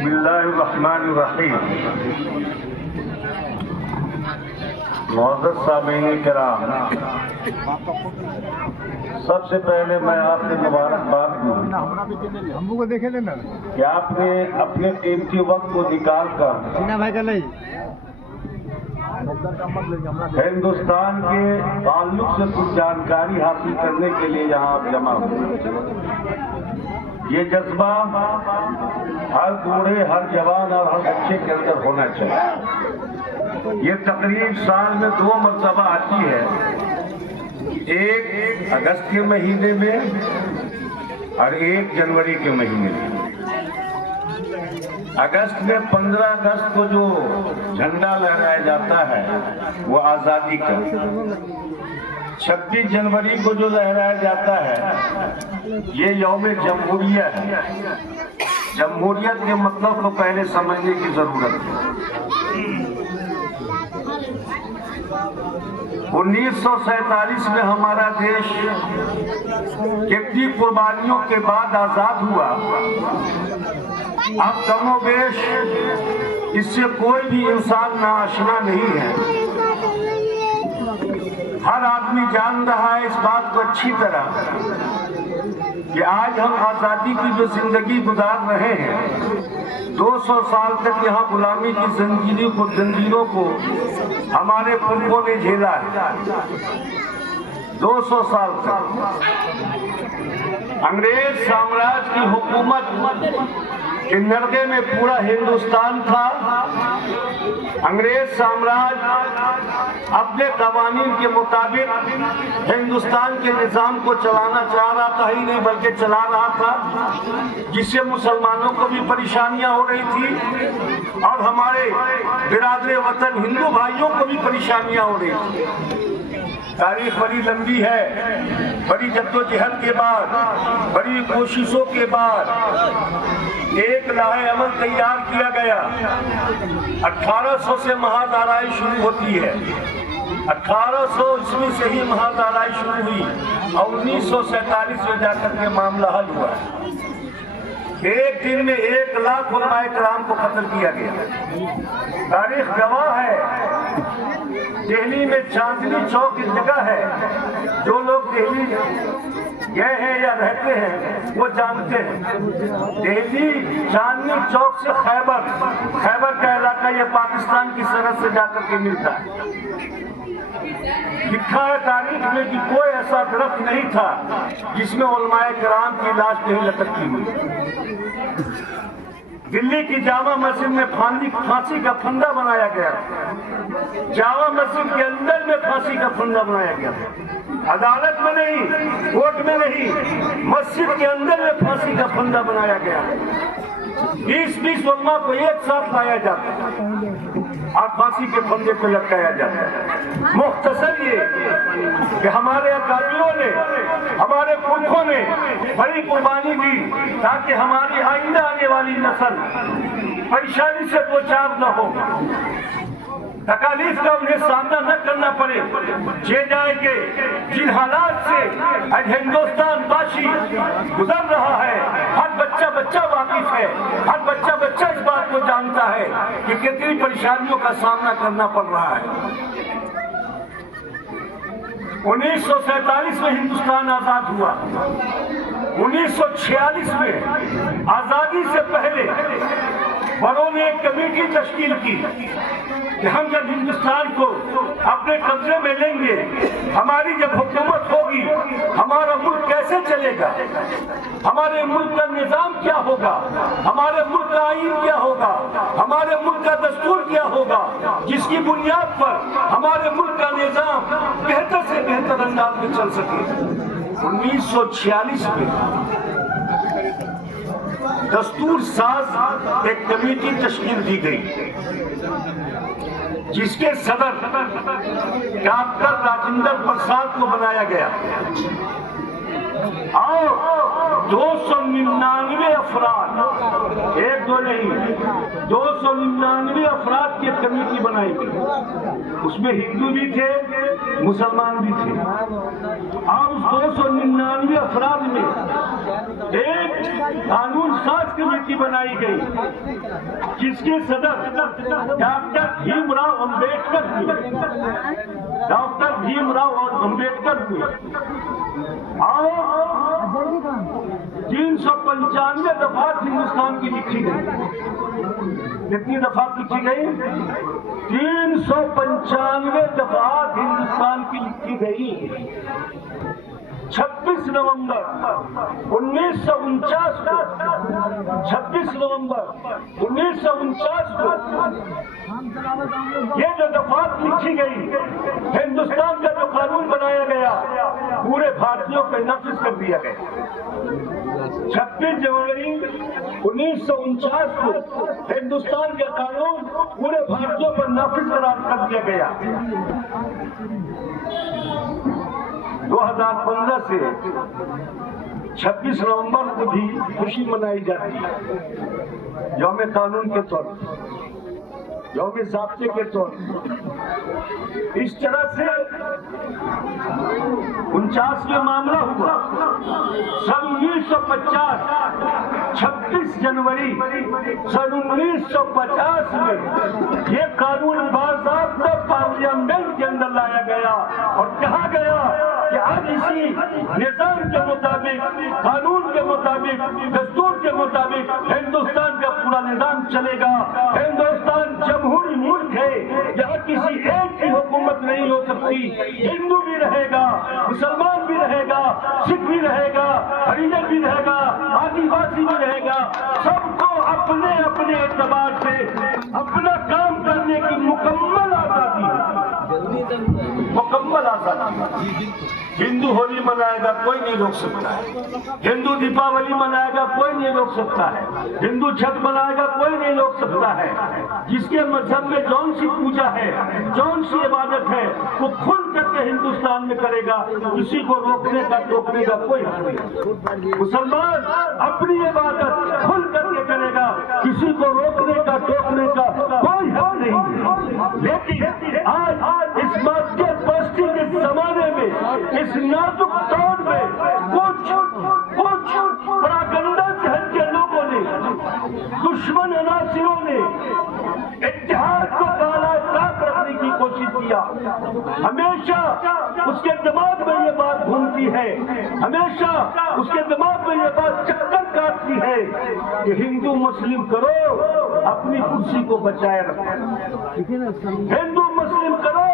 بسم اللہ الرحمن الرحیم۔ معزز سامعین کرام، سب سے پہلے میں آپ سے مبارکباد دوں کہ آپ نے اپنے قیمتی وقت کو نکال کر ہندوستان کے تعلق سے کچھ جانکاری حاصل کرنے کے لیے یہاں آپ جمع ہوئے۔ یہ جذبہ ہر بوڑھے، ہر جوان اور ہر بچے کے اندر ہونا چاہیے۔ یہ تقریب سال میں 2 مرتبہ آتی ہے، ایک اگست کے مہینے میں اور 1 جنوری کے مہینے میں۔ اگست میں 15 اگست کو جو جھنڈا لہرایا جاتا ہے وہ آزادی کا، 26 جنوری کو جو لہرایا جاتا ہے یہ یوم جمہوریہ ہے۔ جمہوریت کے مطلب کو پہلے سمجھنے کی ضرورت ہے۔ 1947 میں ہمارا دیش کتنی قربانیوں کے بعد آزاد ہوا۔ اب کم و بیش اس سے کوئی بھی انسان ناآشنا نہیں ہے۔ ہر آدمی جان رہا ہے اس بات کو اچھی طرح کہ آج ہم آزادی کی جو زندگی گزار رہے ہیں، 200 سال تک یہاں غلامی کی زنجیروں کو ہمارے پرکھوں نے جھیلا ہے۔ 200 سال تک انگریز سامراج کی حکومت کے نرغے میں پورا ہندوستان تھا۔ انگریز سامراج اپنے قوانین کے مطابق ہندوستان کے نظام کو چلانا چاہ رہا تھا ہی نہیں بلکہ چلا رہا تھا، جس سے مسلمانوں کو بھی پریشانیاں ہو رہی تھی اور ہمارے برادر وطن ہندو بھائیوں کو بھی پریشانیاں ہو رہی تھی۔ تاریخ بڑی لمبی ہے، بڑی جدوجہد کے بعد، بڑی کوششوں کے بعد ایک لاہ عمل تیار کیا گیا۔ 1800 سے محاذ آرائی شروع ہوتی ہے، 1800 عیسوی سے ہی محاذ آرائی شروع ہوئی اور 1947 میں جا کر کے معاملہ حل ہوا۔ ایک دن میں 1 لاکھ علماء کرام کو قتل کیا گیا۔ تاریخ گواہ ہے، دہلی میں چاندنی چوک کی جگہ ہے، جو لوگ دہلی گئے ہیں یا رہتے ہیں وہ جانتے ہیں۔ دہلی چاندنی چوک سے خیبر کا علاقہ یہ پاکستان کی سرحد سے جا کر کے ملتا ہے۔ لکھا ہے تاریخ میں کہ کوئی ایسا درخت نہیں تھا جس میں علماء کرام کی لاش نہیں لٹکتی ہوئی۔ دلی کی جامع مسجد میں پھانسی کا پھندا بنایا گیا، جامع مسجد کے اندر میں پھانسی کا پھندا بنایا گیا، عدالت میں نہیں، کورٹ میں نہیں، مسجد کے اندر میں پھانسی کا پھندا بنایا گیا۔ 20 علماء کو ایک ساتھ لایا جاتا ہے اور پھانسی کے پھندے پہ لٹکایا جاتا ہے۔ مختصر یہ کہ ہمارے اکابروں نے، ہمارے پرکھوں نے بڑی قربانی دی تاکہ ہماری آئندہ آنے والی نسل پریشانی سے دوچار نہ ہو، تکالیف کا انہیں سامنا نہ کرنا پڑے۔ یہ جائے کہ جن حالات سے آج ہندوستان باشی گزر رہا ہے، ہر بچہ واقف ہے، ہر بچہ اس بات کو جانتا ہے کہ کتنی پریشانیوں کا سامنا کرنا پڑ رہا ہے۔ 1947 میں ہندوستان آزاد ہوا۔ 1946 میں آزادی سے پہلے بڑوں نے ایک کمیٹی تشکیل کی کہ ہم جب ہندوستان کو اپنے قبضے میں لیں گے، ہماری جب حکومت ہوگی، ہمارا ملک کیسے چلے گا، ہمارے ملک کا نظام کیا ہوگا، ہمارے ملک کا آئین کیا ہوگا، ہمارے ملک کا دستور کیا ہوگا، جس کی بنیاد پر ہمارے ملک کا نظام بہتر سے بہتر انداز میں چل سکے۔ 1946 میں دستور ساز ایک کمیٹی تشکیل دی گئی جس کے صدر ڈاکٹر راجندر پرساد کو بنایا گیا اور 299 افراد، ایک دو نہیں، 299 افراد کی کمیٹی بنائی گئی۔ اس میں ہندو بھی تھے، مسلمان بھی تھے، اور اس 299 افراد میں ایک قانون ساز کمیٹی بنائی گئی جس کے صدر ڈاکٹر بھیم راؤ امبیڈکر ہوئے، ڈاکٹر بھیم راؤ امبیڈکر ہوئے، اور 395 دفعات ہندوستان کی لکھی گئی۔ کتنی دفعات لکھی گئی؟ 395 دفعات ہندوستان کی لکھی گئی۔ 26 نومبر 1949 کو 26 نومبر 1949 کو یہ جو دفعات لکھی گئی، ہندوستان کا جو قانون بنایا گیا پورے بھارتیوں پہ نافذ کر دیا گیا۔ 26 جنوری 1949 کو ہندوستان کا قانون پورے بھارتیوں پر نافذ قرار کر دیا گیا۔ 2015 سے 26 نومبر کو بھی خوشی منائی جاتی ہے، یوم قانون کے طور پر، یوم ضابطے کے طور پر۔ اس طرح سے 49 میں معاملہ ہوا، سن 1950 26 جنوری سن 1950 میں یہ قانون باضابطہ پارلیمنٹ کے اندر لایا گیا اور کہا گیا کہ آج اسی نظام کے مطابق، قانون کے مطابق، دستور کے مطابق ہندوستان کا پورا نظام چلے گا۔ ہندوستان جمہوری ملک ہے جہاں کسی ایک کی حکومت نہیں ہو سکتی، ہندو بھی رہے گا، مسلمان بھی رہے گا، سکھ بھی رہے گا، ہریجن بھی رہے گا، آدی واسی بھی رہے گا، سب کو اپنے اپنے اعتبار سے اپنا کام کرنے کی مکمل آزادی ہے، مکمل آزادی۔ ہندو ہولی منائے گا کوئی نہیں روک سکتا ہے، ہندو دیپاولی منائے گا کوئی نہیں روک سکتا ہے، ہندو چھٹ منائے گا کوئی نہیں روک سکتا ہے۔ جس کے مذہب میں جون سی پوجا ہے، جون سی عبادت ہے، وہ کھل کر کے ہندوستان میں کرے گا، کسی کو روکنے کا ٹوکنے کا کوئی حق نہیں۔ مسلمان اپنی عبادت کھل کر کے کرے گا، کسی کو روکنے کا ٹوکنے کا کوئی حق نہیں۔ لیکن آج اس مارکیٹ پرستی کے زمانے میں، اس نازک دور میں کچھ پراگنڈا شہر کے لوگوں نے، دشمن عناصروں نے اتحاد کو کالا داغ رکھنے کی کوشش کیا۔ ہمیشہ اس کے دماغ میں یہ بات گھومتی ہے، ہمیشہ اس کے دماغ میں یہ بات چکر کاٹتی ہے کہ ہندو مسلم کرو، اپنی کرسی کو بچائے رکھو، ہندو مسلم کرو،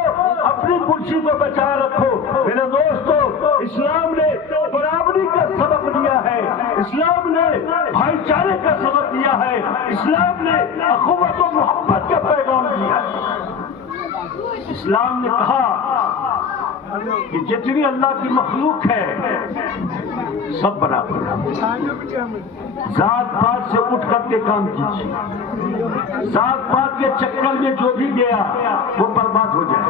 اپنی کرسی کو بچائے رکھو۔ میرے دوستو، اسلام نے برابری کا سبق دیا ہے، اسلام نے بھائی چارے کا سبق دیا ہے، اسلام نے اخوت و محبت کا پیغام دیا ہے۔ اسلام نے کہا کہ جتنی اللہ کی مخلوق ہے سب برابر ہے، ذات پات سے اٹھ کر کے کام کیجیے، ذات پات کے چکر میں جو بھی گیا وہ برباد ہو جائے،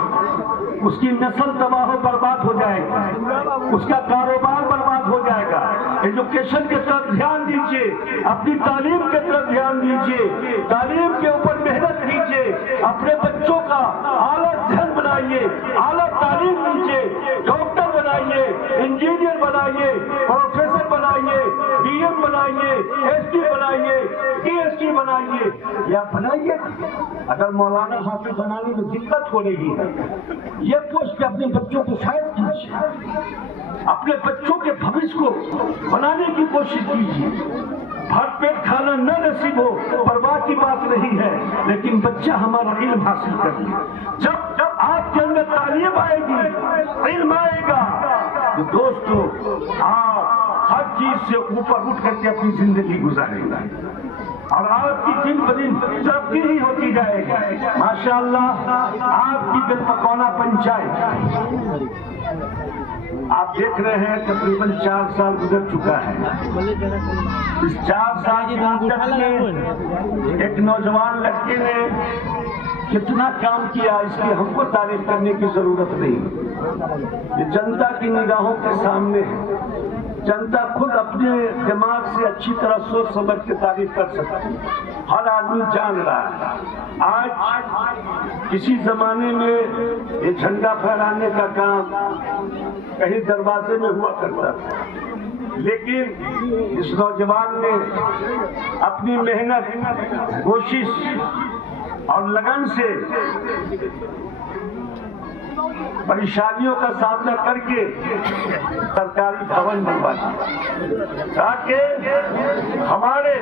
اس کی نسل تباہ و برباد ہو جائے گا، اس کا کاروبار برباد ہو جائے گا۔ ایجوکیشن کی طرف دھیان دیجیے، اپنی تعلیم کی طرف دھیان دیجیے، تعلیم کے اوپر محنت کیجیے، اپنے بچوں کا اعلیٰ ذہن بنائیے، اعلیٰ تعلیم دیجیے، ڈاکٹر بنائیے، انجینئر بنائیے، پروفیسر بنائیے، ڈی ایم بنائیے، ایس ٹی بنائیے، ٹی ایس ٹی بنائیے، یا بنائیے۔ اگر مولانا حافظ بنانے میں دقت ہو رہی ہے، یہ پوسٹ اپنے بچوں کو فائز کیجیے، اپنے بچوں کے بھوش کو بنانے کی کوشش کیجیے۔ بھر پیٹ کھانا نہ نصیب ہو پرواہ کی بات نہیں ہے، لیکن بچہ ہمارا علم حاصل کر لے۔ جب آپ کے اندر تعلیم آئے گی، علم آئے گا، تو دوستو آپ ہر چیز سے اوپر اٹھ کر کے اپنی زندگی گزارے گا اور آپ کی دن بدن ترقی ہی ہوتی جائے گی۔ ماشاءاللہ آپ کی بالپکونا پنچایت آپ دیکھ رہے ہیں تقریباً 4 سال گزر چکا ہے۔ اس 4 سال کی مدت میں ایک نوجوان لڑکے نے کتنا کام کیا، اس کی ہم کو تعریف کرنے کی ضرورت نہیں، یہ جنتا کی نگاہوں کے سامنے ہے، جنتا خود اپنے دماغ سے اچھی طرح سوچ سمجھ کے تعریف کر سکتی ہے، ہر آدمی جان رہا ہے۔ آج کسی زمانے میں یہ جھنڈا پھہرانے کا کام کہیں دروازے میں ہوا کرتا تھا، لیکن اس نوجوان نے اپنی محنت، کوشش اور لگن سے پریشانیوں کا سامنا کر کے سرکاری بھون بنوا دیا تاکہ ہمارے